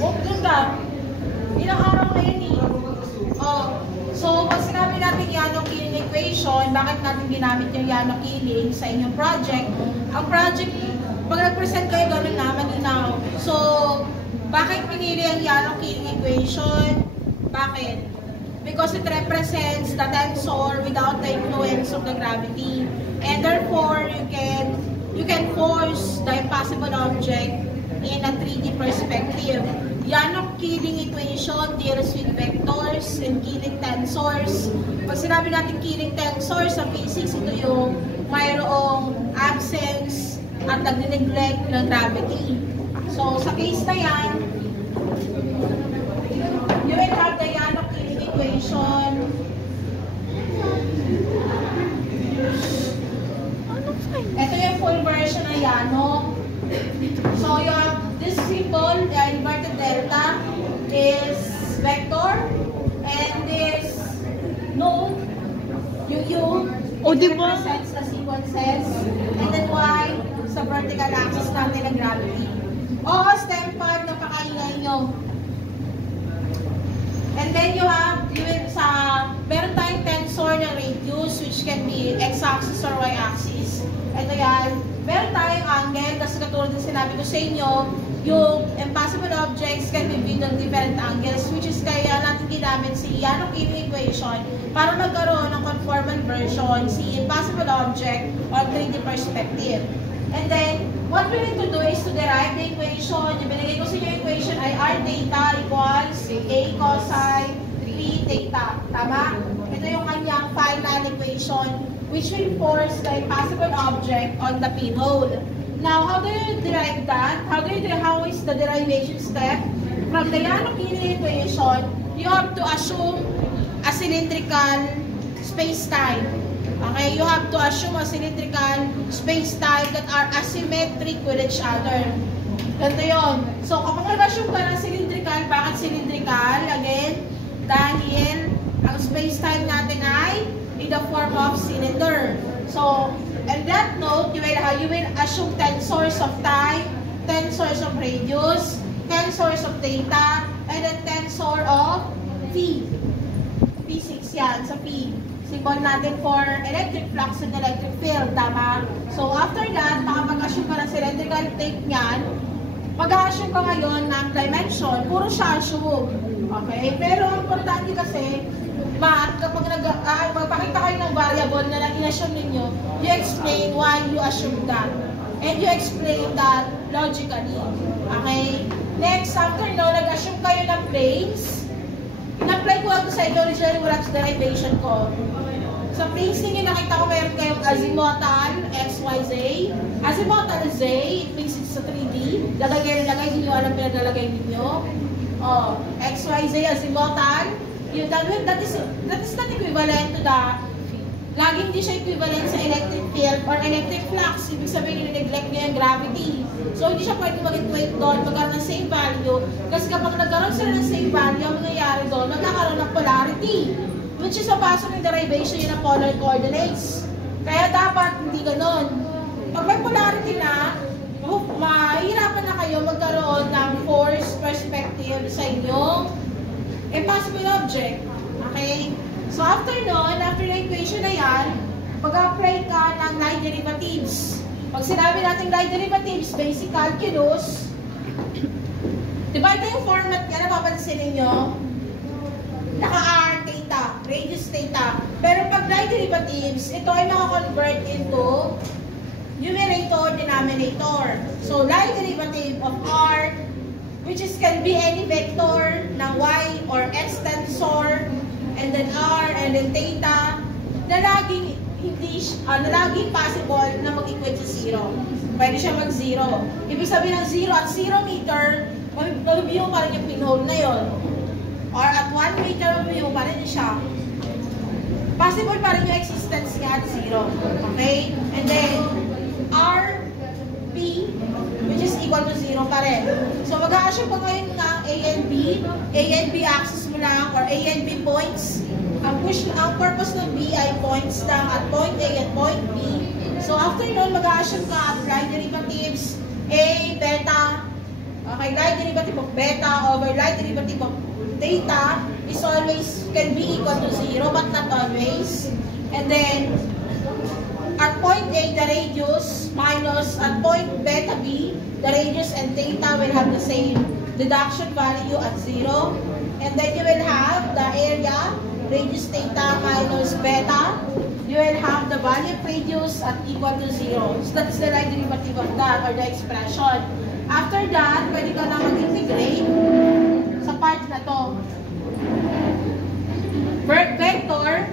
Oh, ganda. Ilang araw na yun eh. Oh. So, pag sinabi natin Yano-Killing equation, bakit natin ginamit yung Yano-Killing sa inyong project? Ang project, pag nag-present kayo, gano'n na, malinaw. So, bakit pinili ang Yano-Killing equation? Bakit? Because it represents the tensor without the influence of the gravity. And therefore, you can force the impossible object in a 3D perspective. Yano-Killing equation deals with vectors and Killing tensors. Pag sinabi natin Killing tensors sa physics, ito yung mayroong absence at nag-neglect ng gravity. So, sa case na yan, you will have the Yano-Killing equation. Ito yung full version ng Yano. So, you have this symbol, the inverted delta, is vector, and this node, U, represents the sequences, and then Y, sa vertical axis natin ng gravity. O, stem 5 na pakaingay nyo. And then you have, meron tayong tensor na radius, which can be x-axis or y-axis. Ito yan. Meron tayong angle, kasi katulad din sinabi ko sa inyo, yung impossible objects can be viewed on different angles, which is kaya natin ginamit si Yano-Killing equation para magkaroon ng conformal version si impossible object on 3D perspective. And then, what we need to do is to derive the equation. Yung binigay ko sa inyo equation ay r theta equals a cosine 3 theta. Tama? Ito yung kanyang final equation, which will force the impossible object on the pinhole. Now, how do you derive that? How is the derivation step? From the Yano-Killing equation, you have to assume a cylindrical space-time. Okay, you have to assume a cylindrical space-time that are asymmetric with each other. Ganito yun. So, kapag nag-assume ka ng cylindrical, bakit cylindrical? Again, dahil ang space-time natin ay in the form of cylinder. So, in that note, you will assume tensors of time, tensors of radius, tensors of theta, and then tensor of phi. P6 yan, sa phi. Symbol natin for electric flux and electric field, tama? So, after that, makapag-assume ka ng cylindrical tape niyan, mag-assume ka ngayon ng dimension, puro siya assume. Okay? Pero ang importante kasi, kapag magpakita kayo ng variable na lang in-assume ninyo, you explain why you assume that. And you explain that logically. Okay? Next, after no, nag-assume kayo ng planes. In-apply ko ako sa inyo, originally wala sa derivation ko. Sa planes ninyo, nakita ko meron kayong azimuthal, x, y, z. Azimuthal z, it means it's sa 3D. Lagay ninyo, alam pinaglalagay ninyo. Oh, x, y, z, azimuthal. That is not equivalent to the, laging di siya equivalent sa electric field or electric flux. Ibig sabihin, nila-neglect niya yung gravity. So, hindi siya pwede mag-equate doon, magkaroon ng same value. Kasi kapag nagkaroon sila ng same value, ang nangyayari doon, magkakaroon ng polarity. Which is a pasok ng derivation yun ng polar coordinates. Kaya dapat hindi ganon. Pag may polarity na, mahirapan na kayo magkaroon ng force perspective sa inyong impossible object. Okay? So, after nun, after the equation na yan, pag-apply ka ng line derivatives. Pag sinabi natin line derivatives, basic calculus, diba ito yung format niya, napapansin ninyo? Naka-r, theta, radius theta. Pero pag line derivatives, ito ay maka-convert into numerator, denominator. So, line derivative of r, which is can be any vector na y or x tensor, and then r, and then theta, na laging laging possible na mag-equate sa 0. Pwede siya mag-0. Ibig sabihin ng 0 at 0 meter, mag-view pa rin yung pinhole na yon. Or at 1 meter, mag-view pa rin siya. Possible pa rin yung existence niya at 0. Okay? And then, r, p, which is equal to 0 pa rin. So, mag-a-assume pa ngayon ng A and B axis mo lang, or A and B points. Ang purpose ng B ay points lang at point A at point B. So, after nun, mag-a-assume ka at line derivatives, A, beta, okay, my line derivative of beta over line derivative of theta is always can be equal to 0 but not always. And then at point A, the radius minus at point beta B, the radius and theta will have the same deduction value at 0. And then you will have the area, radius theta minus beta. You will have the value of radius at equal to 0. So that's the line derivative of that or the expression. After that, pwede ka na mag-integrate sa part na to. Vector,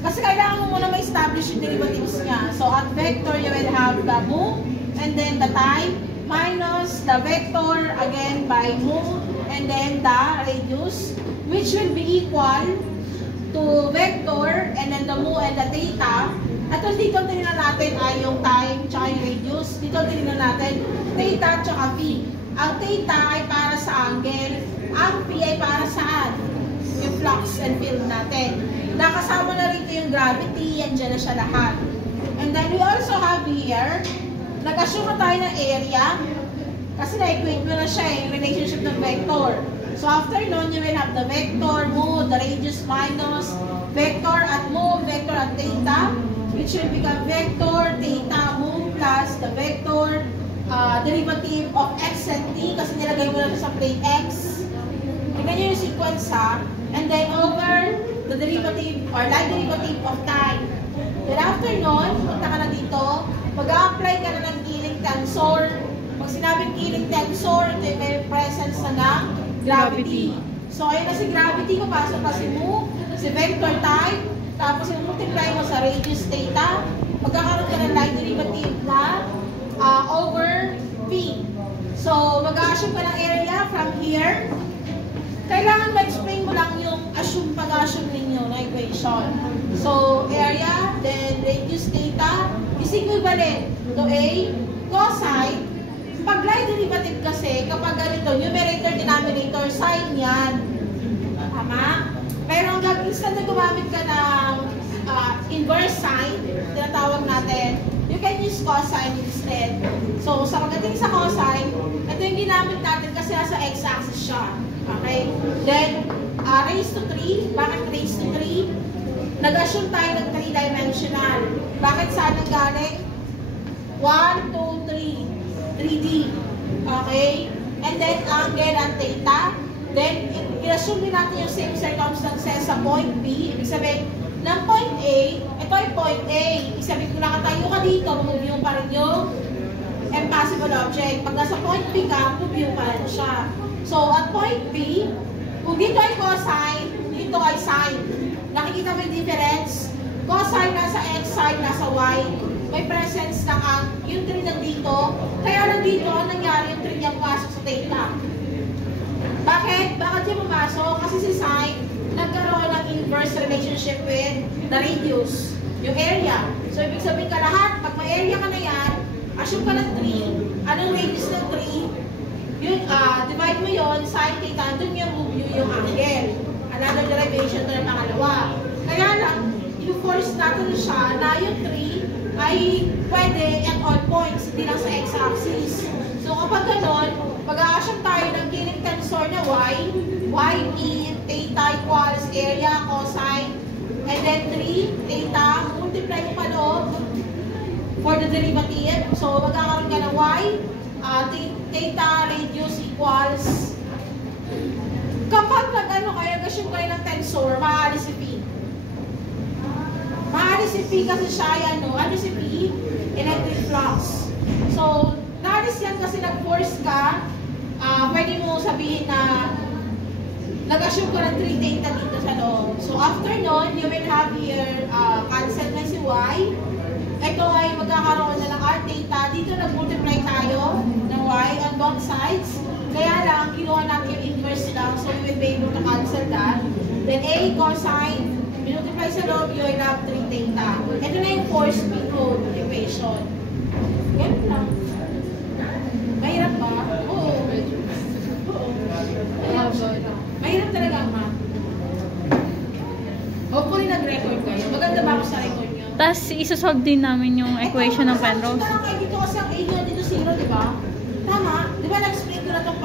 kasi kailangan mo muna ma-establish yung derivatives niya. So at vector, you will have the mu and then the time minus the vector again by mu and then the radius, which will be equal to vector and then the mu and the theta. At dito tinignan natin ay yung time tsaka yung radius. Dito tinignan natin theta tsaka phi. Ang theta ay para sa angle, ang phi ay para saan? Yung flux and field natin. Nakasama na rito yung gravity, yan dyan na siya lahat. And then we also have here, nag-assume na tayo ng area, kasi na-equate mo na siya yung relationship ng vector. So after nun, you will have the vector, mu, the radius minus, vector at mu, vector at theta, which will become vector, theta, mu, plus the vector, derivative of x and t, kasi nilagay mo na sa plane x. Tignan nyo yung sequence ha. And then over the derivative or line derivative of time. Then after nun, punta ka na dito, mag-a-apply ka na ng Killing tensor. Pag sinabing Killing tensor, ito yung may presence na ng gravity. So ayun na si gravity, papasok pa si mu, si vector time, tapos yung multiply mo sa radius theta, magkakaroon ka ng line derivative na over v. So mag-a-assume ka ng area from here. Kailangan ma-explain mo lang yung pag-assume ninyo na equation. So, area, then radius theta is equivalent to A cosine. Pag line derivative kasi, kapag ganito, numerator, denominator, sign yan. Tama? Pero hanggang instant na gumamit ka ng inverse sign, tinatawag natin, you can use cosine instead. So, sa pagdating sa cosine, ito yung ginamit natin kasi nasa x-axis siya. Okay? Then, raised to 3. Bakit raised to 3? Nag-assume tayo ng 3-dimensional. Bakit saan ang galing? 1, 2, 3. 3D. Okay? And then, angle and theta. Then, i-assume din natin yung same circumstances sa point B. Ibig sabihin, ng point A, ito ay point A. Ibig sabihin, kung nakatayo ka dito, mag-view pa rin yung impossible object. Pag nasa point B ka, mag-view pa rin siya. So, at point B, kung dito ay cosine, dito ay sine. Nakikita mo yung difference? Cosine nasa x, sine nasa y. May presence ng yung 3 nandito. Kaya nandito, nangyari yung 3 niya pumasok sa theta. Bakit? Bakit yung pumasok? Kasi si sine, nagkaroon ng inverse relationship with the radius, yung area. So, ibig sabihin ka lahat, pag may area ka na yan, assume ka ng 3. Anong radius ng 3? Yun, divide mo yun, sine theta, dun yung angle. Another derivation to ng pangalawa. Kaya lang, i-force natin siya na yung 3 ay pwede at all points, hindi lang sa x-axis. So kapag ganon, mag-a-assume tayo ng Killing tensor na y in theta equals area cosine, and then 3 theta, multiply mo pa loob for the derivative. So magkakaroon ka ng y, theta radius equals, kapag nag-ano kayo, nag-assume kayo ng tensor, maalis si P. Maalis si P kasi siya ay ano si P? Electric flux. So, naalis yan kasi nag-force ka, pwede mo sabihin na nag-assume ko ng 3 theta dito sa loob. So, after nun, you will have here, cancel na si y. Ito ay magkakaroon na ng r theta. Dito nag-multiply tayo ng y on both sides. Kaya lang, kinuha natin yung inverse lang. So, we will be able to cancel that. Then, a cosine, multiply sa loob, you will have 3 theta. Ito na yung force field equation. Ganun lang. Mahirap ba? Oo. Mahirap talaga, ma. Hopefully, nag-record kayo. Maganda ba ako sa record nyo? Tapos, isa-solve din namin yung equation ng Penrose. Dito kasi ang A nyo, dito 0, di ba? Tama? Di ba nag-explain ko na itong